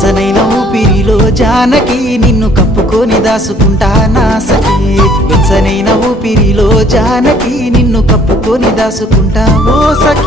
సనైన ఊపిరిలో జానకి నిన్ను కప్పుకొని దాసుకుంటా సఖీ ఇసనైన ఊపిరిలో జానకి నిన్ను కప్పుకొని దాసుకుంటా ఓ సఖీ